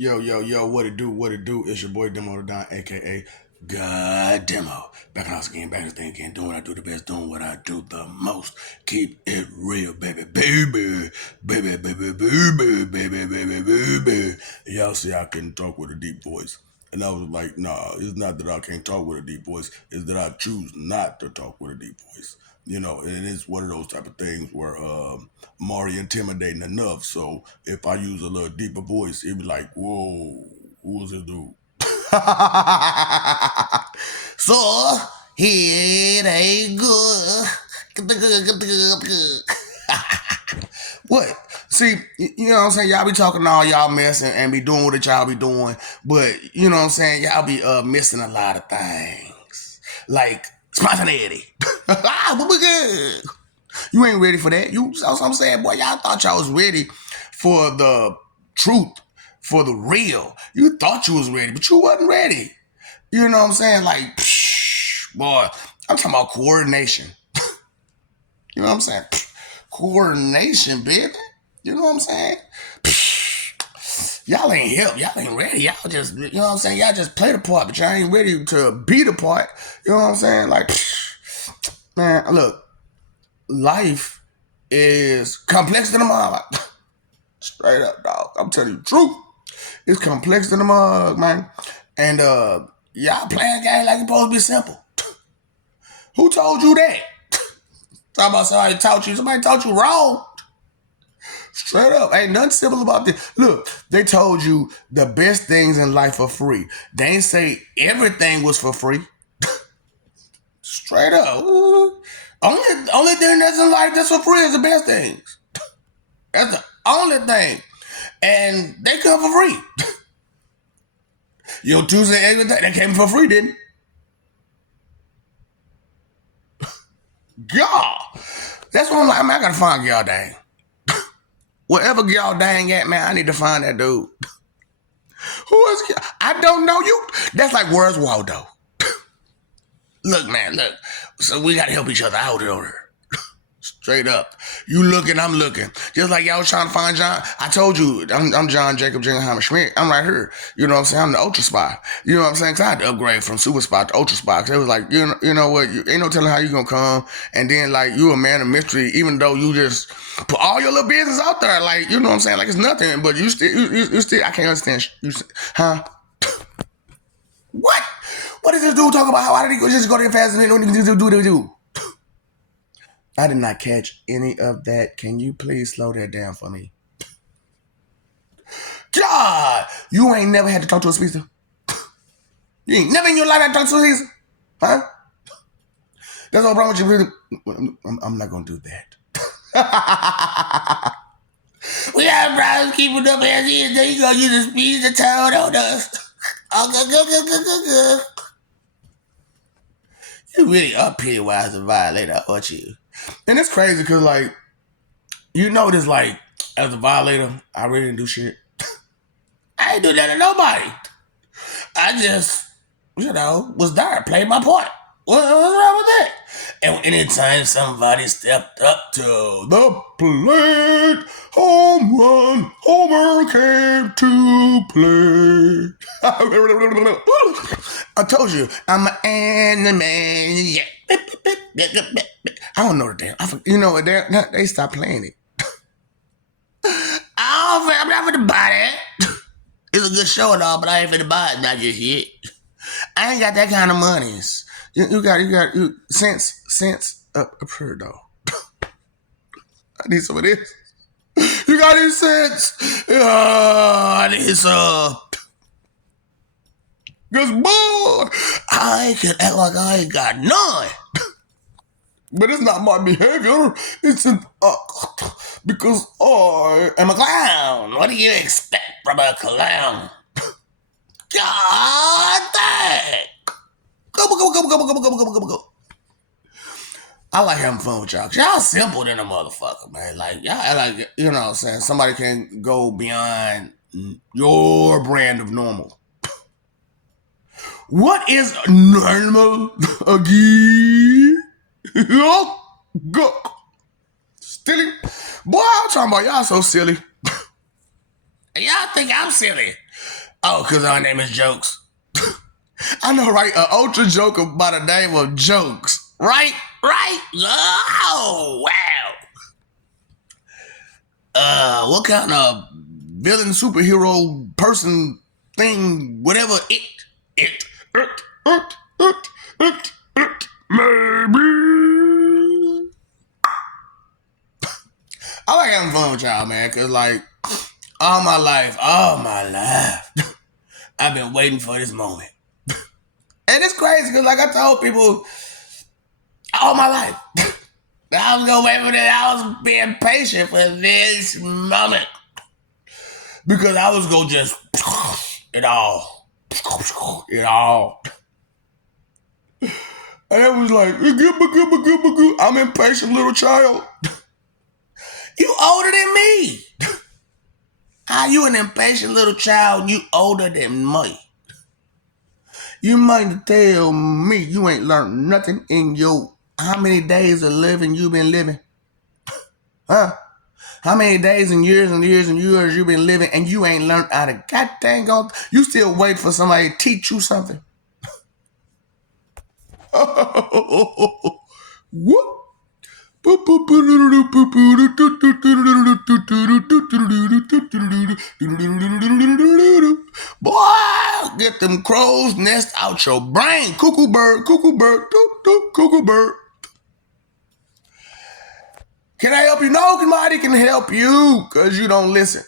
Yo, what it do? It's your boy Demo the Don, aka God Demo. Back in the house again, back in the thing again, doing what I do the best, doing what I do the most. Keep it real, baby, baby, baby, baby, baby, baby, baby, baby. Y'all see I couldn't talk with a deep voice. And I was like, nah, it's not that I can't talk with a deep voice, it's that I choose not to talk with a deep voice. And it is one of those type of things where I'm already intimidating enough. So if I use a little deeper voice, it'd be like, whoa, who was this dude? So it ain't good. What? See, you know what I'm saying? Y'all be talking all y'all mess and be doing what y'all be doing, but you know what I'm saying? Y'all be missing a lot of things. Like spontaneity. But we good. You ain't ready for that. That's what I'm saying, boy. Y'all thought y'all was ready for the truth, for the real. You thought you was ready, but you wasn't ready. You know what I'm saying? Like, boy, I'm talking about coordination. You know what I'm saying? Coordination, baby. You know what I'm saying? Y'all ain't help. Y'all ain't ready. Y'all just, you know what I'm saying? Y'all just play the part, but y'all ain't ready to be the part. You know what I'm saying? Like, man, look, life is complex than a mug. Straight up, dog. I'm telling you the truth. It's complex than a mug, man. And y'all playing a game like it's supposed to be simple. Who told you that? Talk about somebody taught you wrong. Straight up. Ain't nothing simple about this. Look, they told you the best things in life are free. They ain't say everything was for free. Straight up. Only thing that's in life that's for free is the best things. That's the only thing. And they come for free. Tuesday, everything, they came for free, didn't God. That's what I'm like, man, I gotta find y'all dang. Wherever y'all dang at, man, I need to find that dude. Who is I don't know you. That's like, where's Waldo? Look, man, look. So we gotta help each other out here. Straight up. You looking, I'm looking. Just like y'all was trying to find John. I told you, I'm John Jacob Jingleheimer Schmidt. I'm right here. You know what I'm saying? I'm the Ultra Spy. You know what I'm saying? Because I had to upgrade from Super Spy to Ultra Spy. Because it was like, you know what? You ain't no telling how you going to come. And then, like, you a man of mystery, even though you just put all your little business out there. Like, you know what I'm saying? Like, it's nothing. But you still, I can't understand. Huh? What? What is this dude talking about? Why did he just go there fast and do? I did not catch any of that. Can you please slow that down for me? God, you ain't never had to talk to a speaker. You ain't never in your life had to talk to a speaker, huh? That's all wrong with you. Really, I'm not gonna do that. We have problems keeping up as is. There you go. You just speed the town on us. You really up here as a violator, aren't you? And it's crazy because, like, you notice, like, as a violator, I really didn't do shit. I ain't do that to nobody. I just, was there, played my part. What's wrong with that? And anytime somebody stepped up to the plate, home run, Homer came to play. I told you, I'm an anime. I don't know the damn. You know what? They stopped playing it. I'm not gonna buy that. It's a good show and all, but I ain't finna buy it not just yet. I ain't got that kind of money. You got sense up here though. I need some of this. You got any sense? I need some. Cause boy, I can act like I ain't got none. But it's not my behavior. It's because I am a clown. What do you expect from a clown? God dang. Go. I like having fun with y'all. Y'all simple than a motherfucker, man. Like, y'all like, you know what I'm saying? Somebody can go beyond your brand of normal. What is normal again? Go. Silly. Boy, I'm talking about y'all so silly. Y'all think I'm silly. Oh, because our name is Jokes. I know, right? An ultra joker by the name of Jokes. Right? Right? Oh, wow. What kind of villain, superhero, person, thing, whatever it, maybe. I like having fun with y'all, man, because, like, all my life, I've been waiting for this moment. And it's crazy because, like I told people all my life, I was going to wait for this. I was being patient for this moment because I was going to just it all. It all. And it was like, I'm an impatient little child. You older than me. How you an impatient little child? You older than me. You might tell me you ain't learned nothing in your how many days of living you been living? Huh? How many days and years and years and years you been living and you ain't learned how to goddamn go? You still wait for somebody to teach you something? What? Boy, get them crow's nest out your brain. Cuckoo bird, cuckoo bird, cuckoo bird. Can I help you? No, nobody can help you because you don't listen.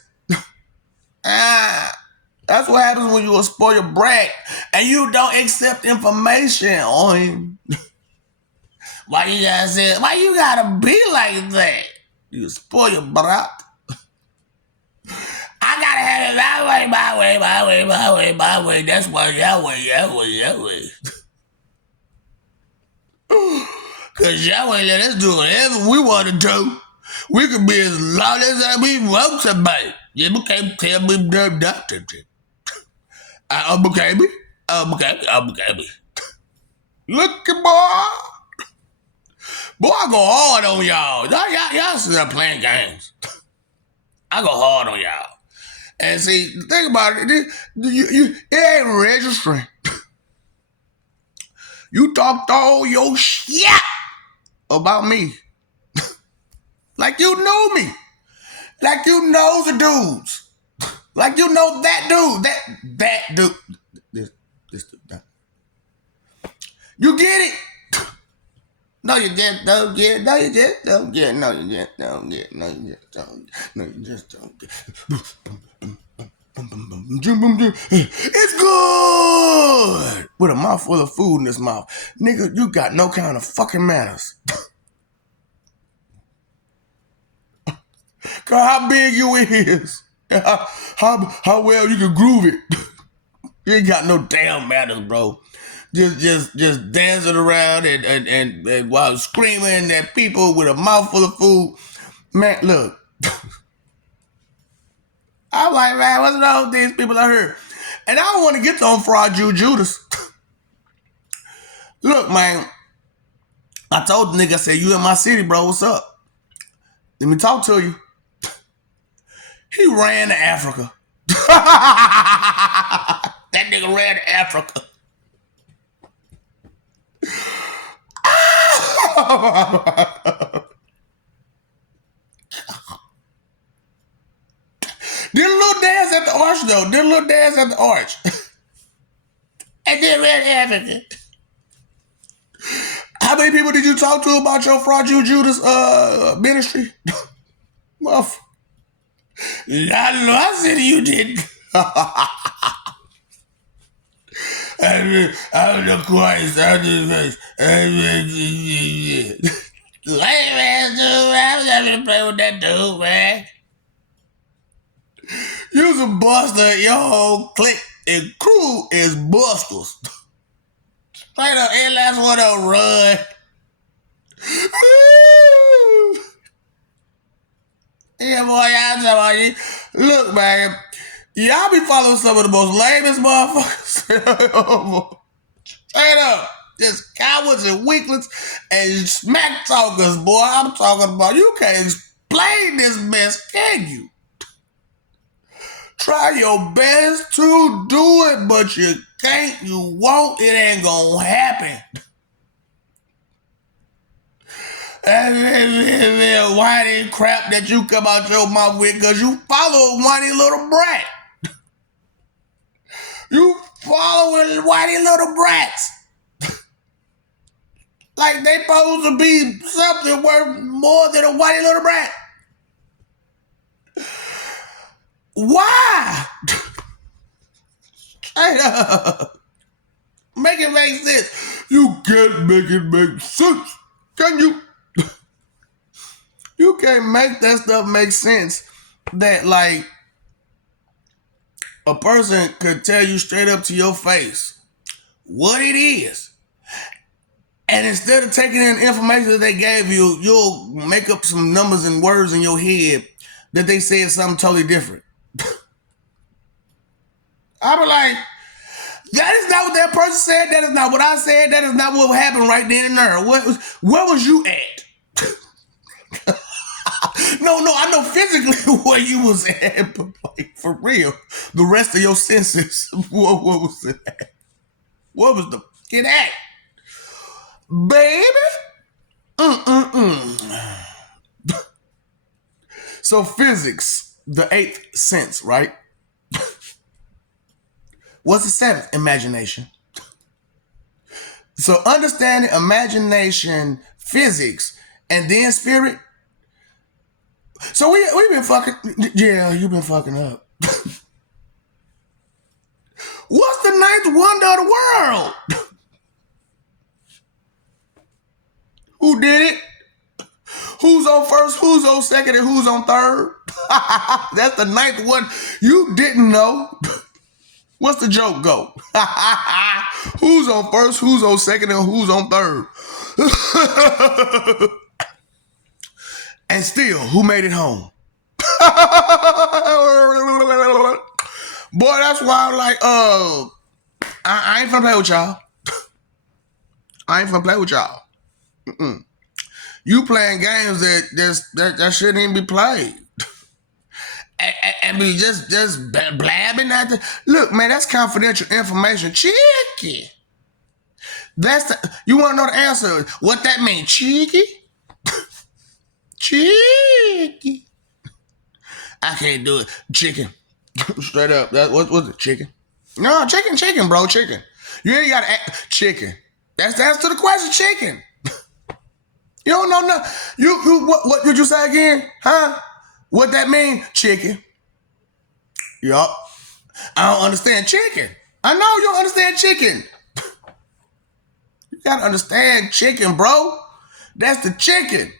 That's what happens when you a spoiled brat and you don't accept information on him. Why you gotta be like that? You spoiled brat. I gotta have it my way, my way, my way, my way, my way. That's why Yahweh. Cause Yahweh let us do whatever we want to do. We can be as loud as we want to be. You can't tell me nothing. Okay, me. Look at boy. Boy, I go hard on y'all. Y'all sit there playing games. I go hard on y'all. And see, the thing about it, it ain't registering. You talked all your shit about me. Like you knew me. Like you know the dudes. Like you know that dude. That dude. This dude. That. You get it? No, you just don't get. No, you just don't get. No, you just don't get. No, you just don't. No, you just don't get. It's good with a mouthful of food in his mouth. Nigga, you got no kind of fucking manners. Cause how big you is. How well you can groove it. You ain't got no damn manners, bro. Just dancing around and while screaming at people with a mouthful of food. Man, look. I'm like, man, what's wrong with these people out here? And I don't want to get on Fraud Judas. Look, man, I told the nigga, I said, you in my city, bro, what's up? Let me talk to you. He ran to Africa. That nigga ran to Africa. Did a little dance at the arch, though. Did a little dance at the arch. And then ran to Africa. How many people did you talk to about your Fraud Judas ministry? Muff. I said you did. I'm the Christ. I'm the Hey, man, dude, I was having to play with that dude, man. You's a buster. Your whole clique and crew is busters. Straight up, every last one of them run. Yeah, boy, y'all talking about you. Look, man, y'all be following some of the most lamest motherfuckers. Straight up. Just cowards and weaklings and smack talkers, boy. I'm talking about you can't explain this mess, can you? Try your best to do it, but you can't, you won't, it ain't gonna happen. That whiny crap that you come out your mouth with because you follow a whiny little brat. You following whiny little brats. Like they supposed to be something worth more than a whiny little brat. Why? Straight up. Make it make sense. You can't make it make sense. Can you? You can't make that stuff make sense. That like a person could tell you straight up to your face what it is. And instead of taking in information that they gave you, you'll make up some numbers and words in your head that they said something totally different. I be like, that is not what that person said. That is not what I said. That is not what happened right then and there. Where was you at? No, I know physically where you was at, but like for real, the rest of your senses, what was it at? What was the get at? Baby? So physics, the 8th sense, right? What's the 7th? Imagination. So understanding imagination, physics, and then spirit. So we've been fucking, yeah, you've been fucking up. What's the 9th wonder of the world? Who did it? Who's on first, who's on second, and who's on third? That's the 9th one you didn't know. What's the joke go? Who's on first, who's on second, and who's on third? And still, who made it home? Boy, that's why I'm like, I ain't finna play with y'all. I ain't finna play with y'all. You playing games that shouldn't even be played. And be just blabbing at the look, man, that's confidential information. Cheeky. You want to know the answer? What that mean? Cheeky? Cheeky. I can't do it. Chicken. Straight up. What's it? Chicken? No, chicken, bro. Chicken. You ain't got to chicken. That's the answer to the question. Chicken. You don't know nothing. You what did you say again? Huh? What that mean? Chicken. Yup. I don't understand chicken. I know you don't understand chicken. You gotta understand chicken, bro. That's the chicken.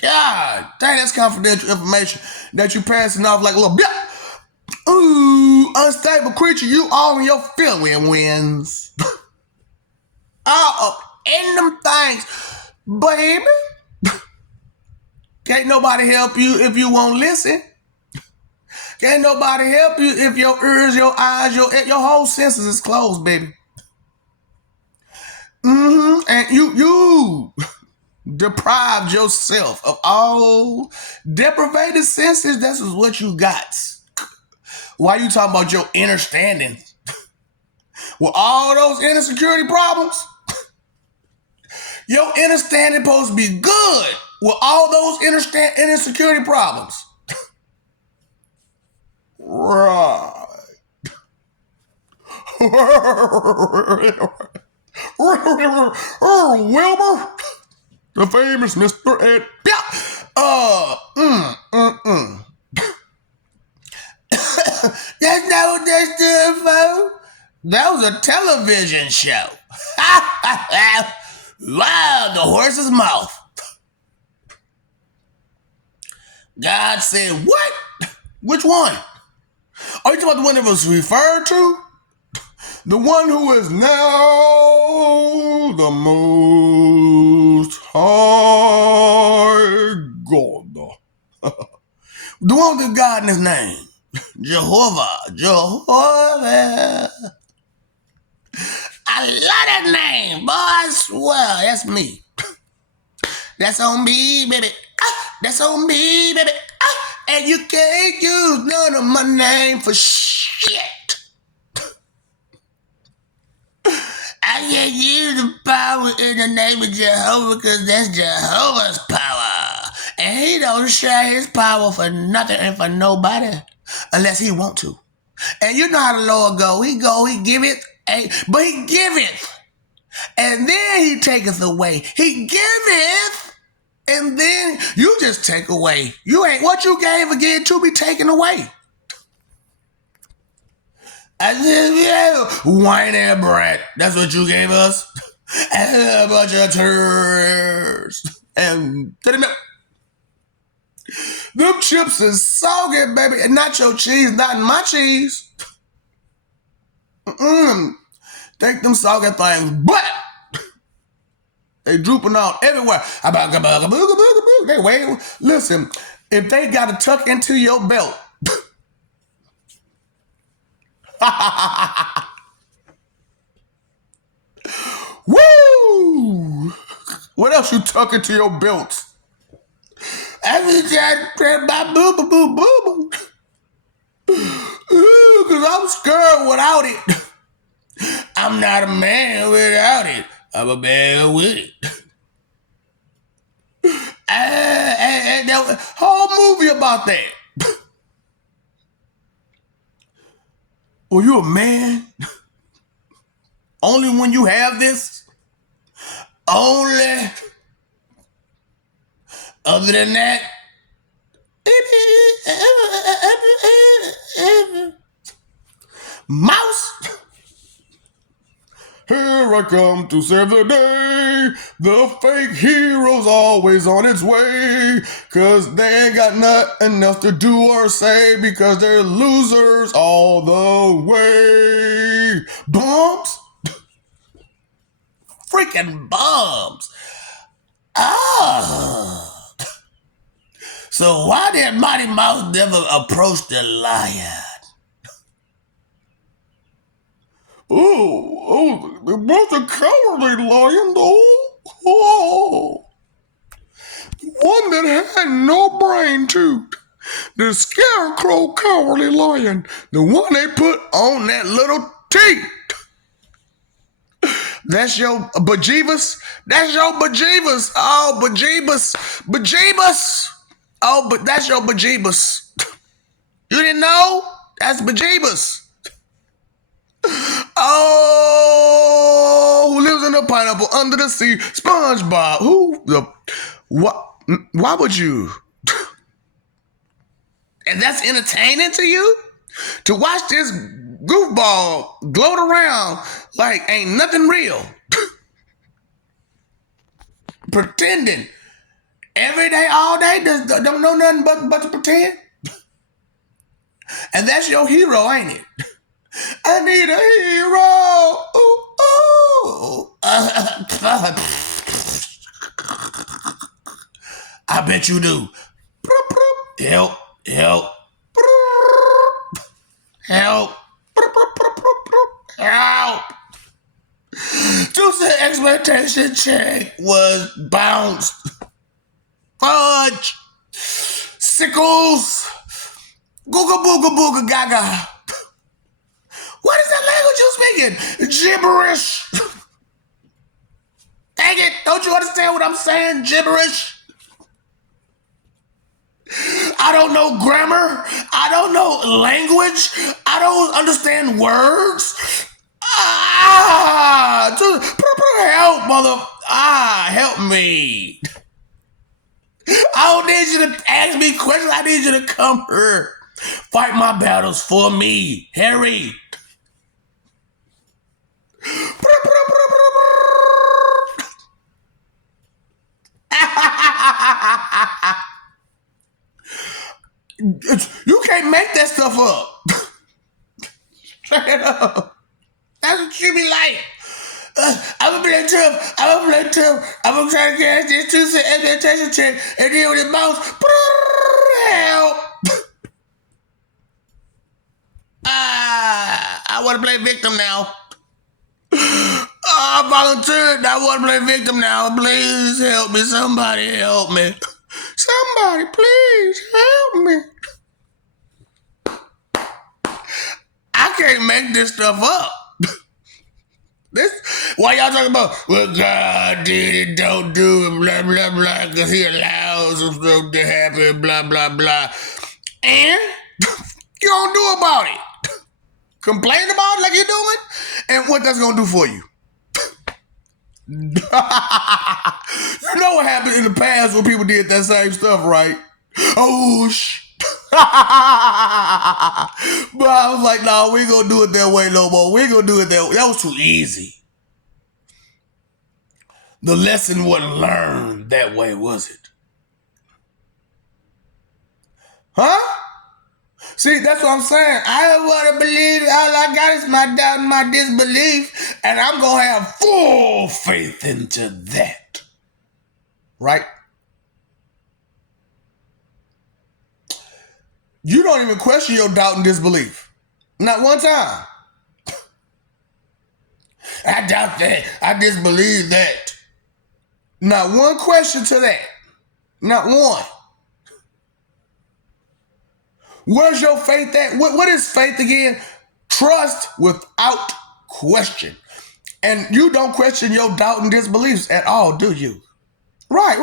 God, dang, that's confidential information that you passing off like a little ooh, unstable creature. You all in your feeling wins. All up in them things, baby. Can't nobody help you if you won't listen. Can't nobody help you if your ears, your eyes, your whole senses is closed, baby. And you deprived yourself of all deprivated senses. This is what you got. Why you talking about your inner standing? With all those inner security problems? Your inner standing supposed to be good with all those inner security problems. Right. Wilbur, the famous Mr. Ed. That's not what that stood for. That was a television show. Wow, the horse's mouth. God said, what? Which one? Are you talking about the one that was referred to? The one who is now the most high God. The one with God in his name. Jehovah. I love that name, boy. I swear, that's me. That's on me, baby. That's on me, baby. And you can't use none of my name for shit. I can't use the power in the name of Jehovah because that's Jehovah's power. And he don't share his power for nothing and for nobody unless he want to. And you know how the Lord go. He giveth, but he giveth. And then he taketh away. He giveth, and then you just take away. You ain't what you gave again to be taken away. I said, yeah, whiny brat. That's what you gave us? And a bunch of turds. And them chips is soggy, baby. And not your cheese, not my cheese. Take them soggy things, but they drooping out everywhere. They wait. Listen, if they got to tuck into your belt, woo! What else you tuck into your belt? I just my boo boo boo boo. Cause I'm scared without it. I'm not a man without it. I'm a man with it. And that whole movie about that. Well, you a man? Only when you have this? Only? Other than that? Mouse? Here I come to save the day. The fake hero's always on its way. Cause they ain't got nothing else to do or say. Because they're losers all the way. Bumps? Freaking bums. Oh. So why did Mighty Mouse never approach the lion? Oh, it was a cowardly lion, though. Oh. One that had no brain, too. The scarecrow cowardly lion. The one they put on that little teeth. That's your bejeebus? That's your bejeebus. Oh, bejeebus. Bejeebus. Oh, but that's your bejeebus. You didn't know? That's bejeebus. Oh, who lives in a pineapple under the sea? SpongeBob. Who the what? Why would you? And that's entertaining to you? To watch this goofball gloat around like ain't nothing real. Pretending. Every day, all day, don't know nothing but to pretend. And that's your hero, ain't it? I need a hero. Ooh, ooh. I bet you do. Help, help, help, help. Tuesday expectation check was bounced. Fudge, sickles, googa booga booga gaga. What is that language you speaking? Gibberish. Dang it, don't you understand what I'm saying? Gibberish. I don't know grammar. I don't know language. I don't understand words. Help, help me. I don't need you to ask me questions. I need you to come here. Fight my battles for me, Harry. You can't make that stuff up. Straight up. That's what you be like. I'm gonna play tough. I'm gonna play tough. I'm gonna try to get this Tuesday expectation check and deal with the mouse. Help. I want to play victim now. I volunteered. I want to play victim now. Please help me. Somebody help me. Somebody, please help me. can't make this stuff up. This why y'all talking about, well, God did it, don't do it, blah, blah, blah, because he allows some stuff to happen, blah, blah, blah. And you don't do about it. Complain about it like you're doing, and what that's gonna do for you. You know what happened in the past when people did that same stuff, right? Oh, but I was like, no, we ain't gonna do it that way no more. We ain't gonna do it that way. That was too easy. The lesson wasn't learned that way, was it? Huh? See, that's what I'm saying. I don't want to believe. All I got is my doubt and my disbelief, and I'm going to have full faith into that. Right? You don't even question your doubt and disbelief. Not one time. I doubt that. I disbelieve that. Not one question to that. Not one. Where's your faith at? What is faith again? Trust without question. And you don't question your doubt and disbeliefs at all, do you? Right.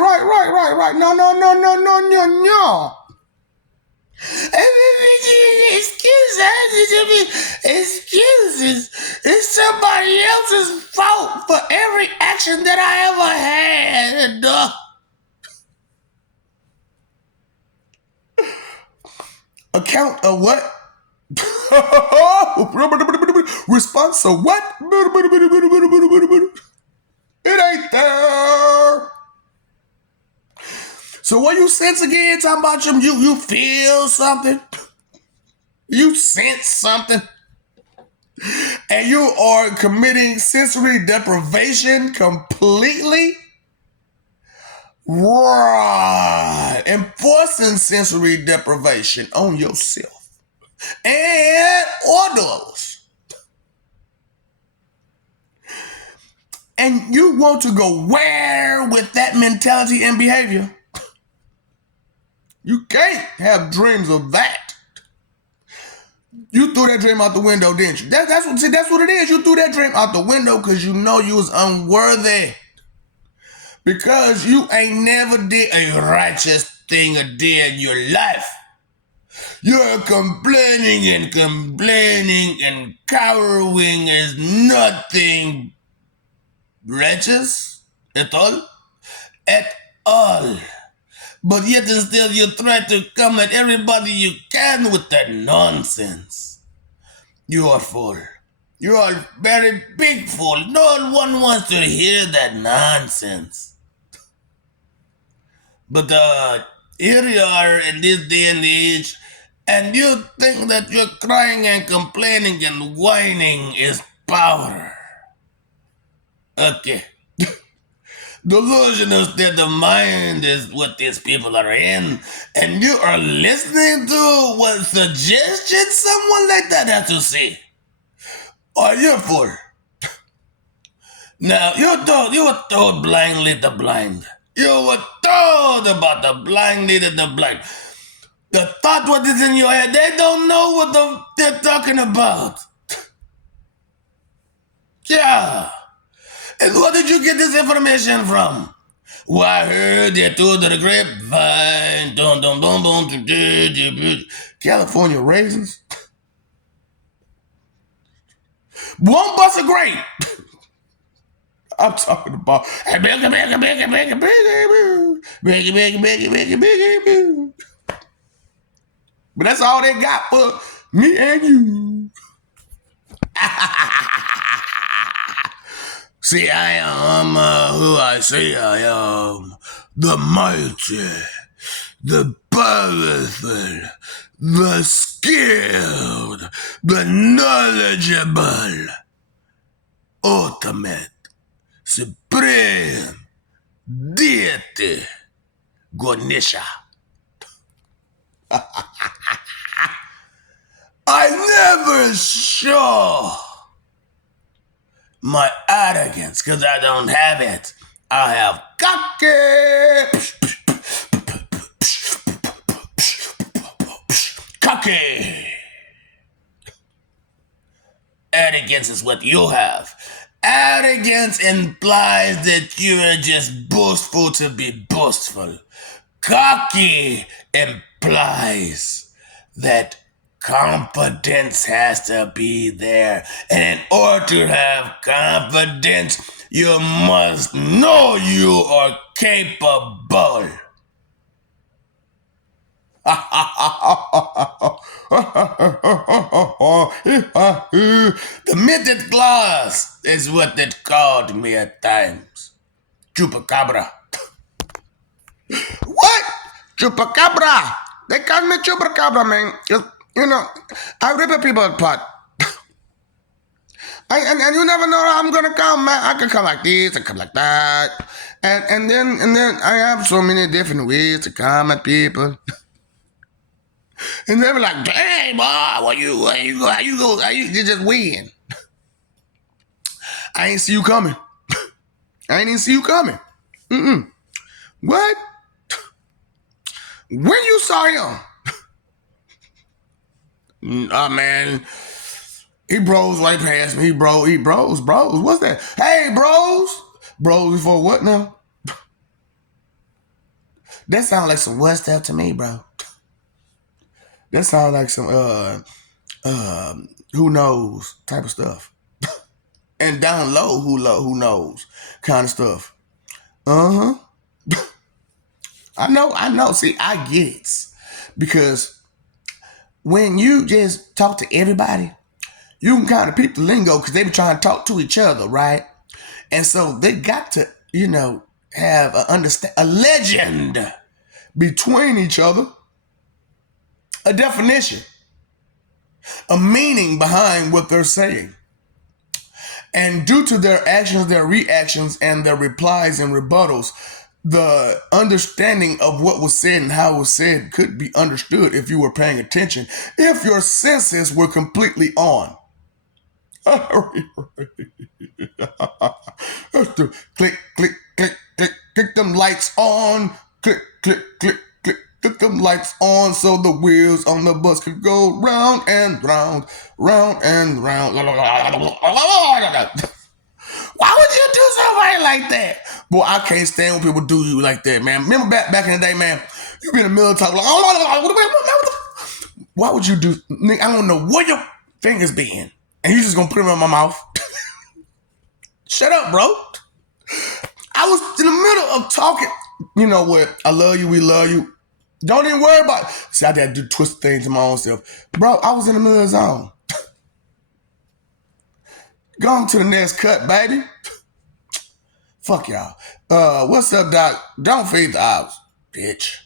No. Excuses. It's somebody else's fault for every action that I ever had. Account of what? Response of what? It ain't there. So what you sense again? Talking about you feel something. You sense something. And you are committing sensory deprivation completely? Right. Enforcing sensory deprivation on yourself and others. And you want to go where with that mentality and behavior? You can't have dreams of that. You threw that dream out the window, didn't you? That's what it is. You threw that dream out the window because you know you was unworthy. Because you ain't never did a righteous thing a day in your life. You're complaining and cowering is nothing righteous at all. At all. But yet and still you try to come at everybody you can with that nonsense. You are full. You are very big fool. No one wants to hear that nonsense. But here you are in this day and age, and you think that you're crying and complaining and whining is power. Okay. Delusional state of mind is what these people are in, and you are listening to what suggestion someone like that has to say. Are you fool? Now, you were told blind lead the blind. You were told about the blind leading the blind. The thought what is in your head, they don't know what they're talking about. Yeah. And where did you get this information from? Well, I heard they told the grapevine. California raisins? One bus of grape. I'm talking about but that's all they got for me and you. See, I am who I say I am. The mighty, the powerful, the skilled, the knowledgeable, ultimate, supreme, deity, Ganesha. I never show my arrogance because I don't have it. I have cocky. arrogance is what you have. Arrogance implies that you are just boastful to be boastful. Cocky implies that confidence has to be there. And in order to have confidence, you must know you are capable. The minted glass is what they called me at times. Chupacabra. What? Chupacabra. They call me Chupacabra, man. You know, I rip people apart. And you never know how I'm gonna come, man. I can come like this, I come like that. And then I have so many different ways to come at people. And they be like, "Hey, boy, how you go? You just win." I ain't see you coming. I ain't even see you coming. What? When you saw him? Oh, man. He bros right past me. He bros. What's that? Hey, bros. Bros before what now? That sounds like some what stuff to me, bro. That sounds like some who knows type of stuff. And down low, who knows kind of stuff. Uh-huh. I know. See, I get it. Because when you just talk to everybody, you can kind of peep the lingo because they be trying to talk to each other, right? And so they got to, have a legend between each other, a definition, a meaning behind what they're saying. And due to their actions, their reactions, and their replies and rebuttals, the understanding of what was said and how it was said could be understood if you were paying attention, if your senses were completely on. Click, click, click, click them lights on. Click, click, click, click them lights on so the wheels on the bus could go round and round, round and round. Why would you do something like that? Boy, I can't stand when people do you like that, man. Remember back in the day, man, you be in the middle of talking like, why would you do, nigga, I don't know where your fingers been. And you just gonna put them in my mouth. Shut up, bro. I was in the middle of talking. You know what? I love you, we love you. Don't even worry about it. See, I had to do twist things to my own self. Bro, I was in the middle of the zone. Go on to the next cut, baby. Fuck y'all. What's up, Doc? Don't feed the ops, bitch.